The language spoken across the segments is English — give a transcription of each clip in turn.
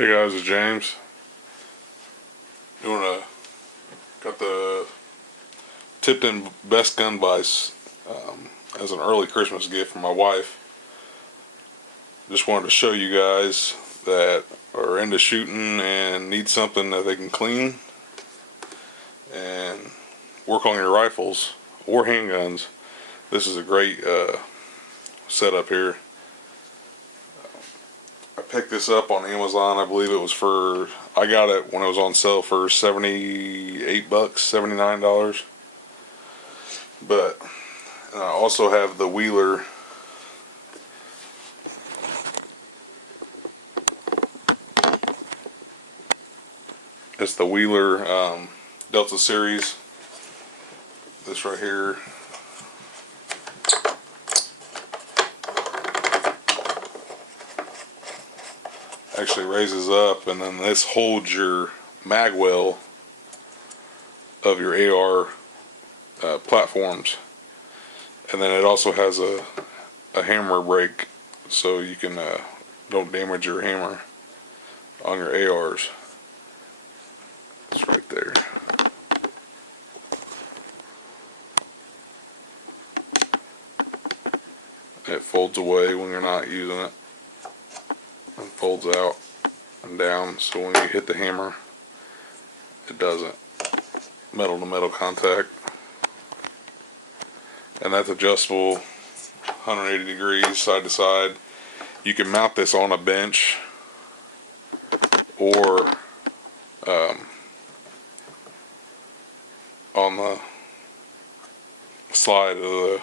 Hey guys, it's James. Got the Tipton Best Gun Vise as an early Christmas gift from my wife. Just wanted to show you guys that are into shooting and need something that they can clean and work on your rifles or handguns. This is a great setup here. I picked this up on Amazon. I believe it was I got it when it was on sale for $78, $79. But I also have the Wheeler It's the Wheeler Delta series. This right here. Actually raises up, and then this holds your mag well of your AR platforms, and then it also has a hammer brake, so you can don't damage your hammer on your ARs. It's right there. It folds away when you're not using it. It folds out and down, so when you hit the hammer, it doesn't. Metal to metal contact. And that's adjustable 180 degrees side to side. You can mount this on a bench or on the slide of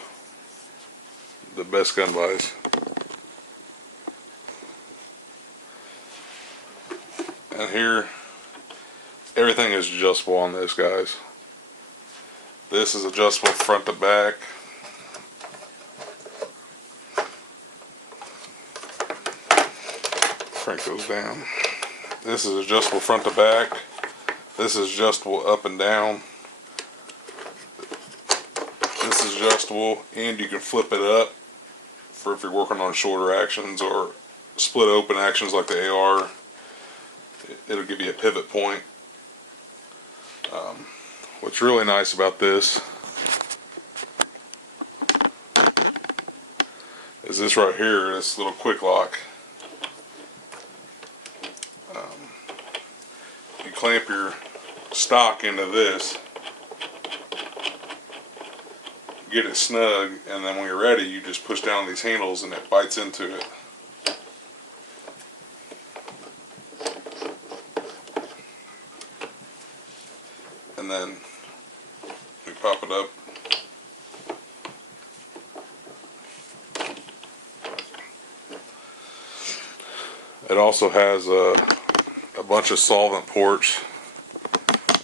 the Best Gun Vise. And here, everything is adjustable on this, guys. This is adjustable front to back. Crank those down. This is adjustable front to back. This is adjustable up and down. This is adjustable, and you can flip it up for if you're working on shorter actions or split open actions like the AR. It'll give you a pivot point. What's really nice about this is this right here, this little quick lock. You clamp your stock into this, get it snug, and then when you're ready, you just push down these handles and it bites into it. And then we pop it up. It also has a bunch of solvent ports,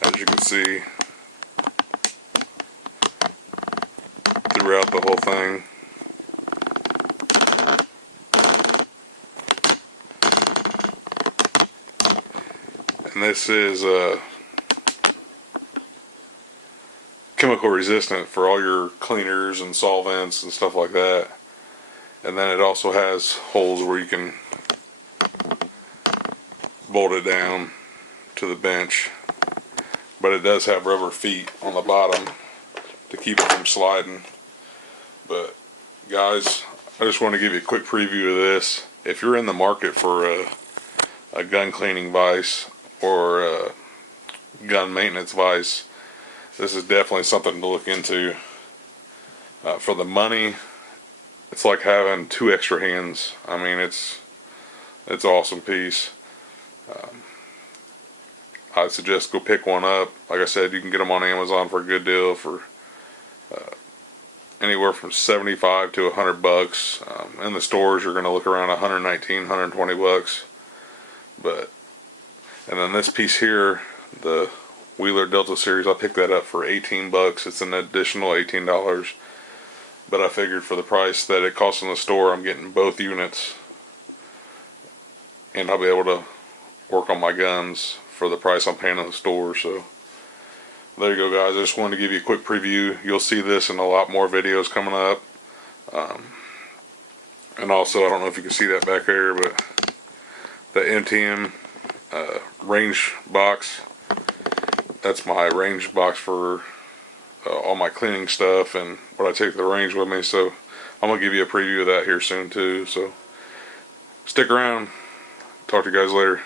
as you can see, throughout the whole thing. And this is chemical resistant for all your cleaners and solvents and stuff like that. And then it also has holes where you can bolt it down to the bench, but it does have rubber feet on the bottom to keep it from sliding. But guys, I just want to give you a quick preview of this. If you're in the market for a gun cleaning vise or a gun maintenance vise, this is definitely something to look into. For the money, it's like having two extra hands. I mean, it's an awesome piece. I'd suggest go pick one up. Like I said, you can get them on Amazon for a good deal for anywhere from $75 to $100. In the stores, you're going to look around $119, $120. And then this piece here, the Wheeler Delta series, I picked that up for $18. It's an additional $18, but I figured for the price that it costs in the store, I'm getting both units, and I'll be able to work on my guns for the price I'm paying in the store. So there you go, guys. I just wanted to give you a quick preview. You'll see this in a lot more videos coming up. And also, I don't know if you can see that back there, but the MTM range box. That's my range box for all my cleaning stuff and what I take to the range with me. So I'm gonna give you a preview of that here soon too. So stick around. Talk to you guys later.